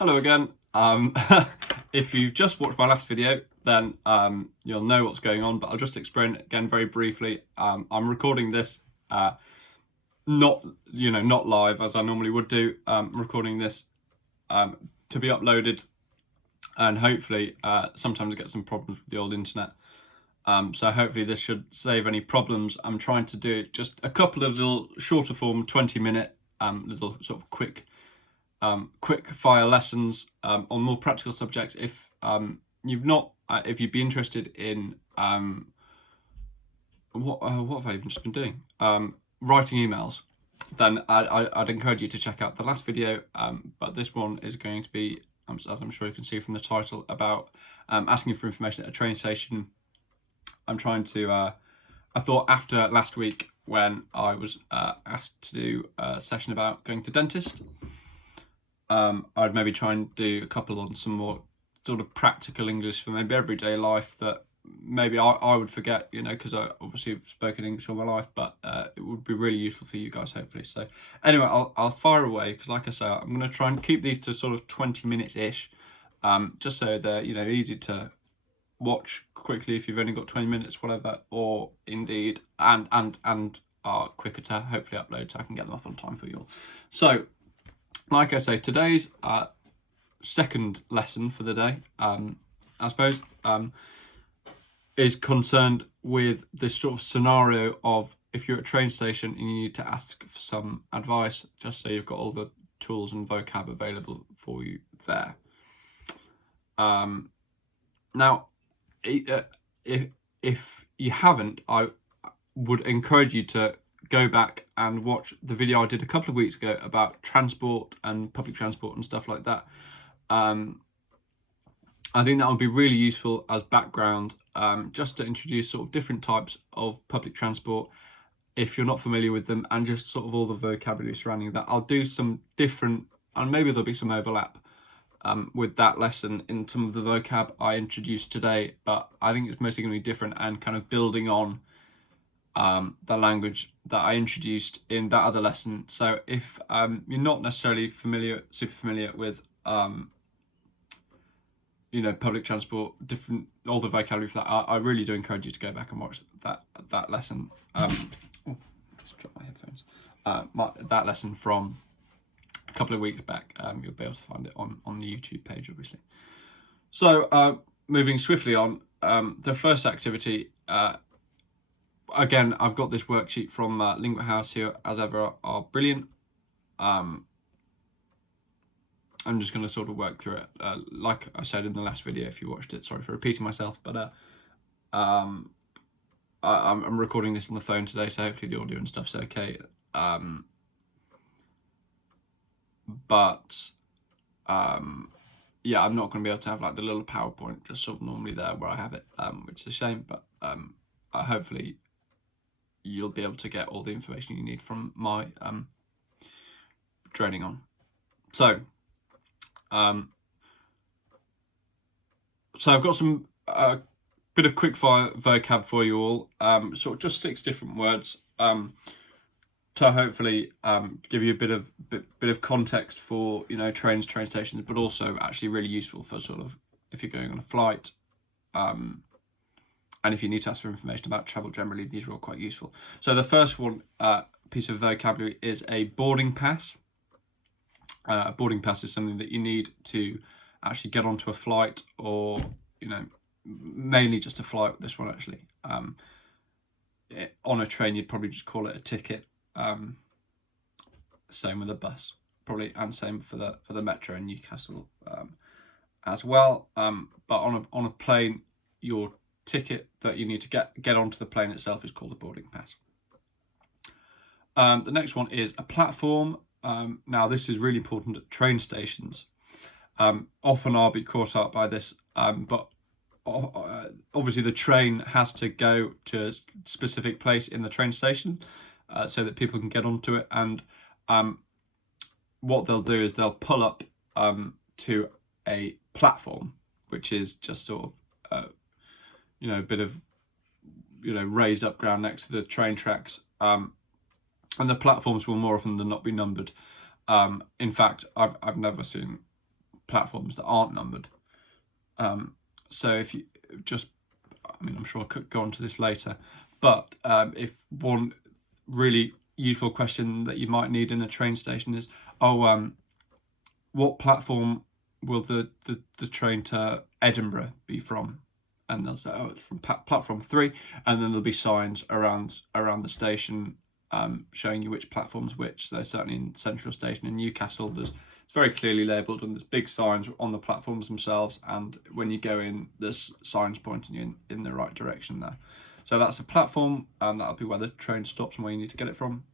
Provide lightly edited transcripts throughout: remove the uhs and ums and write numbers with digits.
Hello again. If you've just watched my last video, then you'll know what's going on, but I'll just explain it again very briefly. I'm recording this not live as I normally would do. I'm recording this to be uploaded, and hopefully sometimes I get some problems with the old internet. So hopefully this should save any problems. I'm trying to do just a couple of little shorter form 20-minute little sort of quick fire lessons on more practical subjects. If if you'd be interested in what have I even just been doing, writing emails, then I'd encourage you to check out the last video, but this one is going to be, as I'm sure you can see from the title, about asking for information at a train station. I'm trying to I thought after last week when I was asked to do a session about going to the dentist, I'd maybe try and do a couple on some more sort of practical English for maybe everyday life that maybe I would forget, because I obviously have spoken English all my life, but it would be really useful for you guys, hopefully. So anyway, I'll fire away, because like I say, I'm going to try and keep these to sort of 20 minutes-ish, just so they're, easy to watch quickly if you've only got 20 minutes, whatever, or indeed, and are quicker to hopefully upload so I can get them up on time for you all. So, like I say, today's second lesson for the day, I suppose, is concerned with this sort of scenario of if you're at a train station and you need to ask for some advice, just so you've got all the tools and vocab available for you there. Now, if you haven't, I would encourage you to go back and watch the video I did a couple of weeks ago about transport and public transport and stuff like that. I think that would be really useful as background, just to introduce sort of different types of public transport if you're not familiar with them, and just sort of all the vocabulary surrounding that. I'll do some different, and maybe there'll be some overlap with that lesson in some of the vocab I introduced today, but I think it's mostly going to be different and kind of building on the language that I introduced in that other lesson. So if you're not necessarily super familiar with public transport, all the vocabulary for that, I really do encourage you to go back and watch that lesson. Just dropped my headphones. That lesson from a couple of weeks back. You'll be able to find it on the YouTube page, obviously. So moving swiftly on, the first activity, again, I've got this worksheet from Lingua House here, as ever, are brilliant. I'm just going to sort of work through it. Like I said in the last video, if you watched it, sorry for repeating myself, but I'm recording this on the phone today, so hopefully the audio and stuff's okay. Yeah, I'm not going to be able to have like the little PowerPoint just sort of normally there where I have it, which is a shame, but hopefully you'll be able to get all the information you need from my training on. So I've got some bit of quickfire vocab for you all, sort of just 6 different words, to hopefully give you a bit of context for trains, train stations, but also actually really useful for sort of if you're going on a flight, and if you need to ask for information about travel generally. These are all quite useful. So the first one, piece of vocabulary, is a boarding pass. A boarding pass is something that you need to actually get onto a flight, or mainly just a flight. This one actually, on a train you'd probably just call it a ticket. Same with a bus, probably, and same for the metro in Newcastle as well. But on a plane, your ticket that you need to get onto the plane itself is called a boarding pass. The next one is a platform. Now this is really important at train stations. Often I'll be caught up by this, but obviously the train has to go to a specific place in the train station, so that people can get onto it, and what they'll do is they'll pull up to a platform, which is just sort of a bit of raised up ground next to the train tracks, and the platforms will more often than not be numbered. In fact, I've never seen platforms that aren't numbered. So if you just, I mean, I'm sure I could go on to this later, but if one really useful question that you might need in a train station is, what platform will the train to Edinburgh be from? And they'll say, it's from platform 3, and then there'll be signs around the station showing you which platform's which. So certainly in Central Station in Newcastle, it's very clearly labelled, and there's big signs on the platforms themselves, and when you go in, there's signs pointing you in the right direction there. So that's a platform, that'll be where the train stops and where you need to get it from.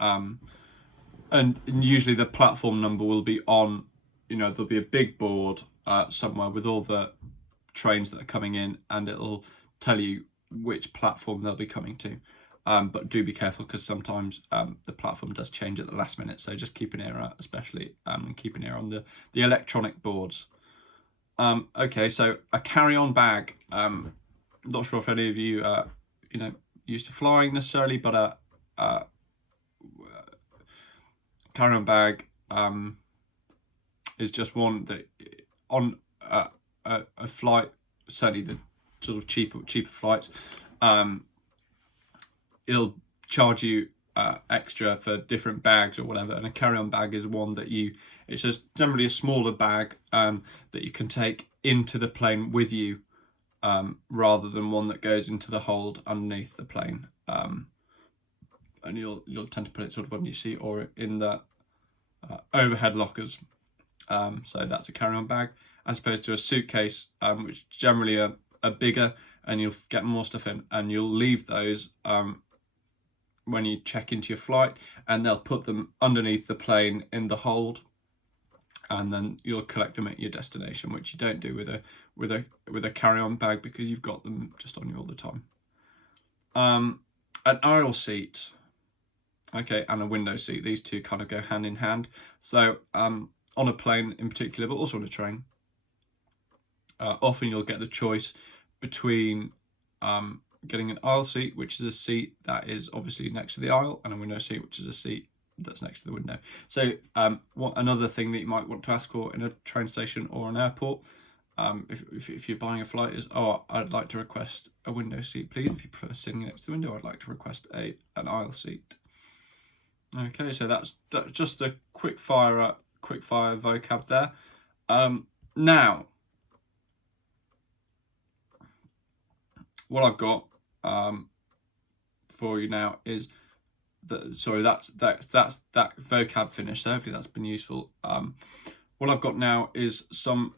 And usually the platform number will be on, there'll be a big board somewhere with all the trains that are coming in, and it'll tell you which platform they'll be coming to. But do be careful, because sometimes the platform does change at the last minute, so just keep an ear out, especially keep an ear on the electronic boards. Okay, so a carry-on bag. Not sure if any of you used to flying necessarily, but a carry-on bag is just one that on a flight, certainly the sort of cheaper flights, it'll charge you extra for different bags or whatever, and a carry-on bag is one that it's just generally a smaller bag that you can take into the plane with you, rather than one that goes into the hold underneath the plane, and you'll tend to put it sort of on your seat or in the overhead lockers. So that's a carry-on bag, as opposed to a suitcase, which generally are bigger, and you'll get more stuff in, and you'll leave those when you check into your flight, and they'll put them underneath the plane in the hold, and then you'll collect them at your destination, which you don't do with a carry-on bag, because you've got them just on you all the time. An aisle seat, okay, and a window seat. These two kind of go hand in hand. So on a plane in particular, but also on a train, often you'll get the choice between getting an aisle seat, which is a seat that is obviously next to the aisle, and a window seat, which is a seat that's next to the window. So another thing that you might want to ask for in a train station or an airport, if you're buying a flight, is, I'd like to request a window seat, please. If you prefer sitting next to the window, I'd like to request an aisle seat. Okay, so that's just a quick fire vocab there. Now, what I've got for you now is that's that vocab finished. So hopefully that's been useful. What I've got now is some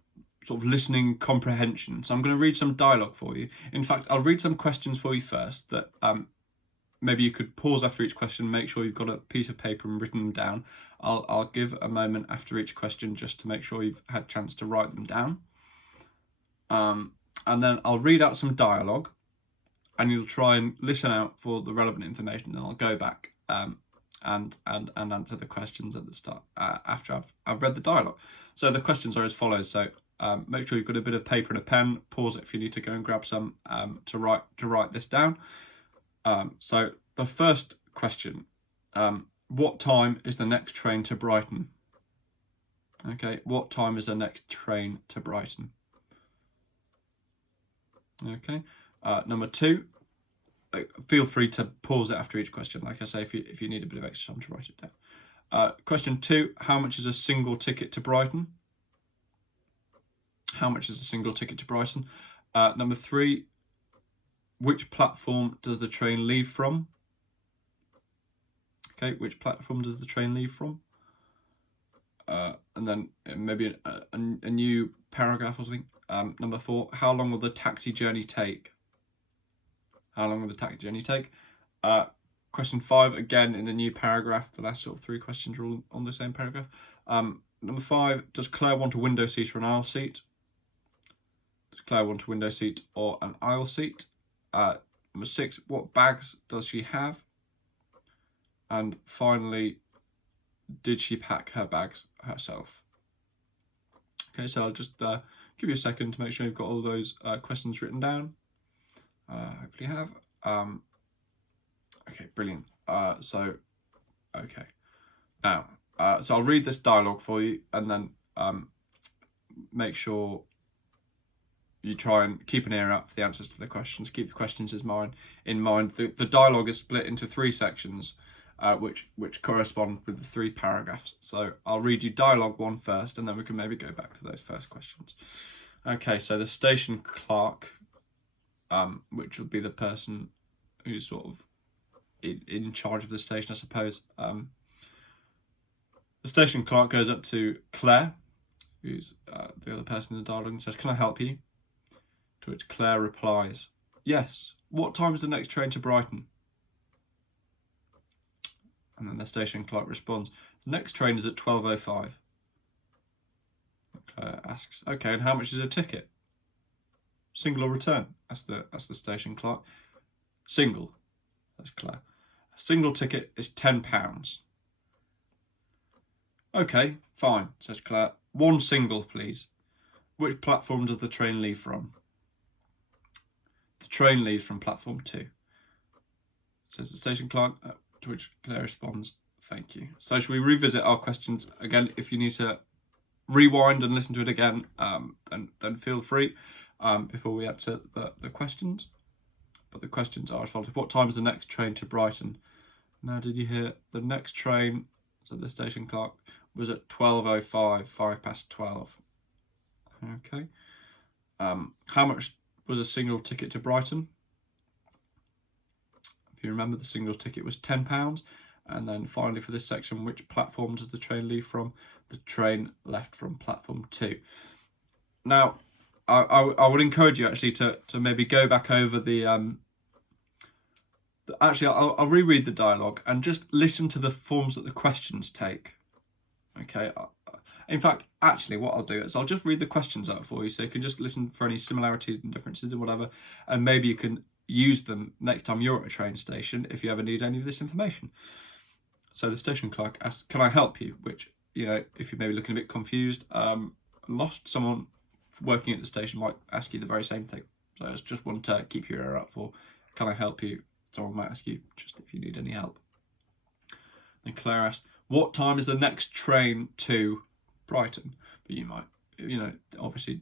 sort of listening comprehension. So I'm going to read some dialogue for you. In fact, I'll read some questions for you first that maybe you could pause after each question, make sure you've got a piece of paper and written them down. I'll give a moment after each question just to make sure you've had a chance to write them down. And then I'll read out some dialogue, and you'll try and listen out for the relevant information. Then I'll go back and answer the questions at the start after I've read the dialogue. So the questions are as follows. So make sure you've got a bit of paper and a pen. Pause it if you need to go and grab some to write this down. So the first question, what time is the next train to Brighton? Okay, what time is the next train to Brighton? Okay, number 2, feel free to pause it after each question, like I say, if you need a bit of extra time to write it down. Question 2, how much is a single ticket to Brighton? How much is a single ticket to Brighton? Number 3, which platform does the train leave from? Okay, which platform does the train leave from? And then maybe a new paragraph or something. Number 4, how long will the taxi journey take? How long will the taxi journey take? Question 5, again in a new paragraph. The last sort of 3 questions are all on the same paragraph. Number 5, does Claire want a window seat or an aisle seat? Does Claire want a window seat or an aisle seat? Number 6, what bags does she have? And finally, did she pack her bags herself? Okay, so I'll just give you a second to make sure you've got all those questions written down. Hopefully you have. Okay, brilliant. So I'll read this dialogue for you, and then make sure you try and keep an ear out for the answers to the questions. Keep the questions in mind. The dialogue is split into 3 sections, which correspond with the 3 paragraphs. So I'll read you dialogue 1 first, and then we can maybe go back to those first questions. Okay, so the station clerk, which will be the person who's sort of in charge of the station, I suppose. The station clerk goes up to Claire, who's the other person in the dialogue, and says, "Can I help you?" To which Claire replies, "Yes. What time is the next train to Brighton?" And then the station clerk responds, "The next train is at 12:05. Claire asks, "Okay, and how much is a ticket?" "Single or return?" asks the station clerk. "Single," says Claire. "A single ticket is £10. "Okay, fine," says Claire. "One single, please. Which platform does the train leave from?" "The train leaves from platform 2, says the station clerk, to which Claire responds, "Thank you." So should we revisit our questions again? If you need to rewind and listen to it again, then feel free before we answer the questions. But the questions are as follows. What time is the next train to Brighton? Now, did you hear? The next train, said the station clerk, was at 12:05, 12:05. Okay. How much was a single ticket to Brighton? If you remember, the single ticket was £10. And then finally, for this section, which platform does the train leave from? The train left from platform 2. Now, I would encourage you actually to maybe go back over the actually I'll reread the dialogue and just listen to the forms that the questions take. Okay. In fact, actually, what I'll do is I'll just read the questions out for you, so you can just listen for any similarities and differences and whatever, and maybe you can use them next time you're at a train station if you ever need any of this information. So the station clerk asks, "Can I help you?" Which, if you're maybe looking a bit confused, lost, someone working at the station might ask you the very same thing. So it's just one to keep your ear out for. "Can I help you?" Someone might ask you just if you need any help. And Claire asks, "What time is the next train to Brighton?" But you might, obviously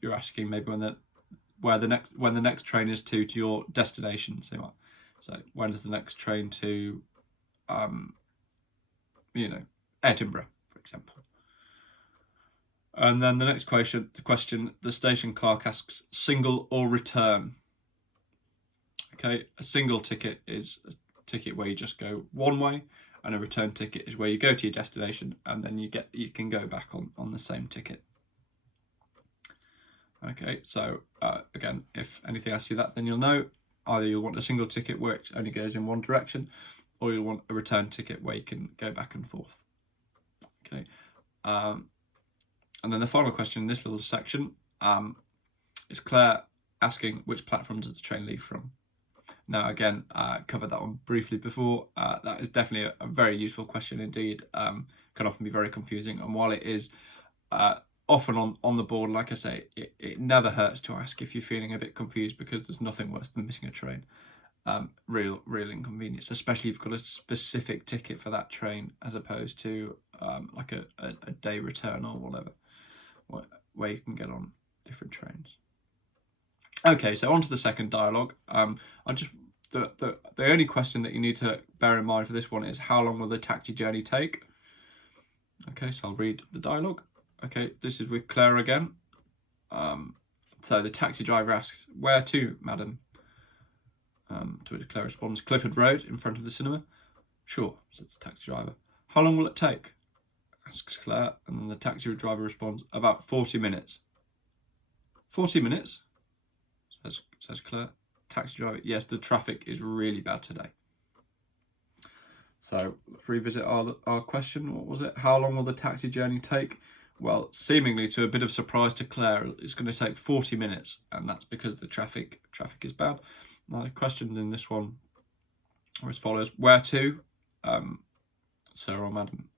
you're asking maybe when the next train is to your destination. So you might say, when is the next train to Edinburgh, for example. And then the next question, the station clerk asks, "Single or return?" Okay, a single ticket is a ticket where you just go one way, and a return ticket is where you go to your destination and then you can go back on the same ticket. Okay, so again, if anything asks you that, then you'll know either you'll want a single ticket which only goes in one direction, or you'll want a return ticket where you can go back and forth. Okay, and then the final question in this little section is Claire asking, which platform does the train leave from? Now, again, covered that one briefly before. That is definitely a very useful question indeed. Can often be very confusing, and while it is often on the board, like I say, it never hurts to ask if you're feeling a bit confused, because there's nothing worse than missing a train. Real inconvenience, especially if you've got a specific ticket for that train as opposed to like a day return or whatever, where you can get on different trains. Okay, so on to the second dialogue. The only question that you need to bear in mind for this one is, how long will the taxi journey take? Okay, so I'll read the dialogue. Okay, this is with Claire again. So the taxi driver asks, "Where to, madam?" To which Claire responds, "Clifford Road, in front of the cinema." "Sure," says the taxi driver. "How long will it take?" asks Claire, and then the taxi driver responds, "About 40 minutes. 40 minutes? Says Claire. Taxi driver, "Yes, the traffic is really bad today." So let's revisit our question. What was it? How long will the taxi journey take? Well, seemingly to a bit of surprise to Claire, it's going to take 40 minutes, and that's because the traffic is bad. Now, the questions in this one are as follows: where to, sir or madam?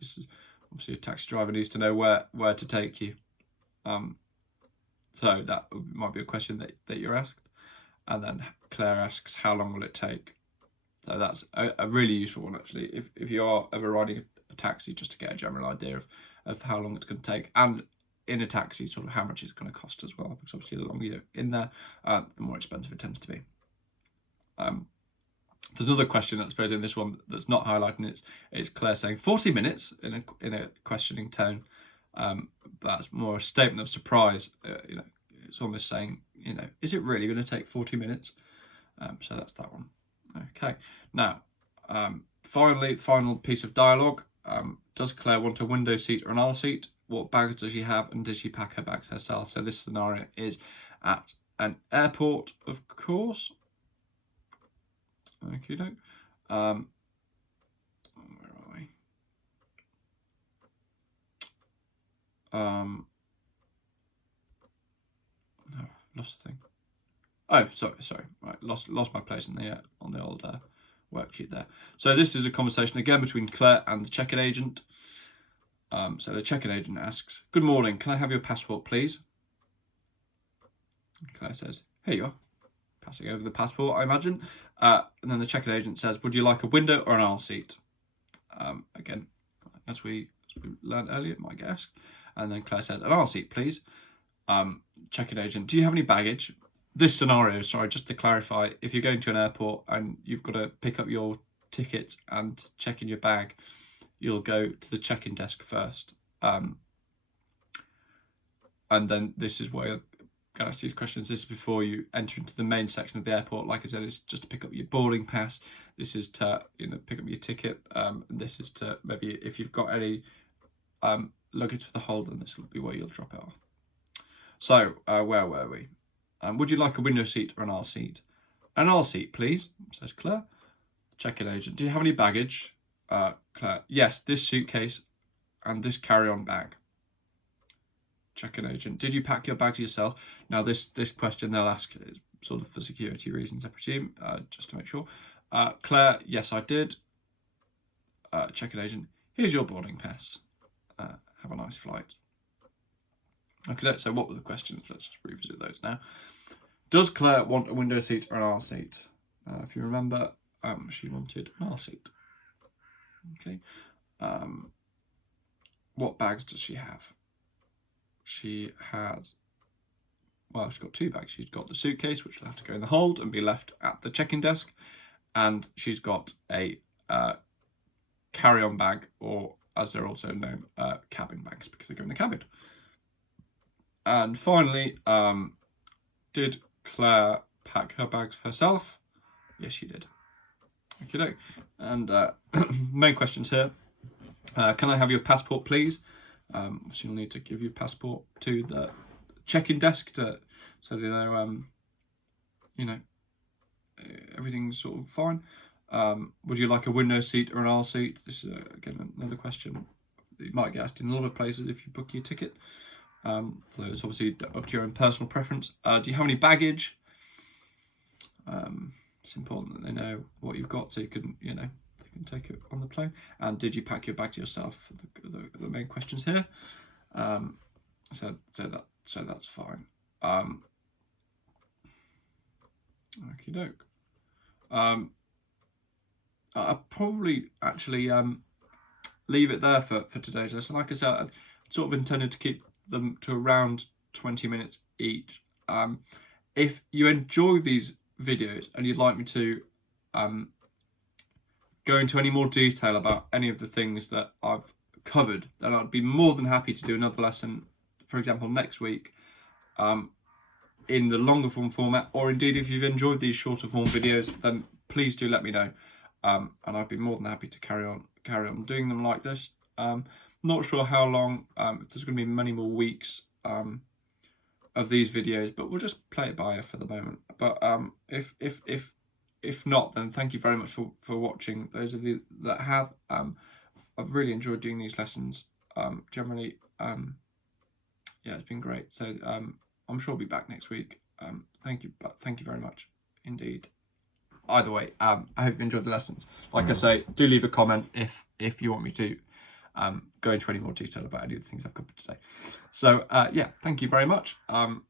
This is obviously a taxi driver needs to know where to take you. So that might be a question that you're asked. And then Claire asks, how long will it take? So that's a really useful one, actually. If you are ever riding a taxi, just to get a general idea of how long it's going to take, and in a taxi, sort of how much it's going to cost as well, because obviously the longer you're in there, the more expensive it tends to be. There's another question, I suppose, in this one that's not highlighting. It's Claire saying 40 minutes in a questioning tone. That's more a statement of surprise. It's almost saying, is it really going to take 40 minutes? So that's that one. Okay. Now, final piece of dialogue. Does Claire want a window seat or an aisle seat? What bags does she have, and does she pack her bags herself? So this scenario is at an airport, of course. Okay, no. Where are we? No, lost the thing. Oh, sorry. Right, lost my place on the old worksheet there. So this is a conversation again between Claire and the check-in agent. So the check-in agent asks, "Good morning. Can I have your passport, please?" Claire says, "Here you are." Passing over the passport, I imagine. And then the check-in agent says, "Would you like a window or an aisle seat?" Again, as we learned earlier, my guess. And then Claire says, "An aisle seat, please." Check-in agent, "Do you have any baggage?" This scenario, sorry, just to clarify, if you're going to an airport and you've got to pick up your ticket and check in your bag, you'll go to the check-in desk first. And then this is where you're going to ask these questions. This is before you enter into the main section of the airport. Like I said, it's just to pick up your boarding pass. This is to pick up your ticket. And this is to maybe if you've got any luggage for the hold, then this will be where you'll drop it off. So where were we? Would you like a window seat or an aisle seat? An aisle seat, please, says Claire. Check-in agent, "Do you have any baggage?" Claire, "Yes, this suitcase and this carry-on bag." Check-in agent, "Did you pack your bags yourself?" Now this question they'll ask is sort of for security reasons, I presume, just to make sure. Claire, "Yes, I did." Check-in agent, "Here's your boarding pass. Have a nice flight." Okay, so what were the questions? Let's just revisit those now. Does Claire want a window seat or an aisle seat? If you remember, she wanted an aisle seat. Okay. What bags does she have? She has, she's got two bags. She's got the suitcase, which will have to go in the hold and be left at the check-in desk, and she's got a carry-on bag, or as they're also known, cabin bags, because they go in the cabin. And finally, did Claire pack her bags herself? Yes, she did. Okay, and main questions here. Can I have your passport, please? Obviously, you'll need to give your passport to the check-in desk so they know, everything's sort of fine. Would you like a window seat or an aisle seat? This is again another question that you might get asked in a lot of places if you book your ticket. So it's obviously up to your own personal preference. Do you have any baggage? It's important that they know what you've got so you can, they can take it on the plane. And did you pack your bags yourself? The main questions here. So that's fine. Okie doke. I'll probably actually leave it there for today's lesson. Like I said, I sort of intended to keep them to around 20 minutes each. If you enjoy these videos and you'd like me to go into any more detail about any of the things that I've covered, then I'd be more than happy to do another lesson, for example, next week, in the longer form format, or indeed if you've enjoyed these shorter form videos, then please do let me know, and I'd be more than happy to carry on doing them like this. Not sure how long, if there's going to be many more weeks of these videos, but we'll just play it by ear for the moment. But if not, then thank you very much for watching. Those of you that have, I've really enjoyed doing these lessons. Generally, yeah, it's been great. So I'm sure I'll be back next week. Thank you very much indeed. Either way, I hope you enjoyed the lessons. Like I say, do leave a comment if you want me to go into any more detail about any of the things I've covered today. So yeah, thank you very much. I'll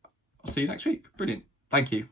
see you next week. Brilliant. Thank you.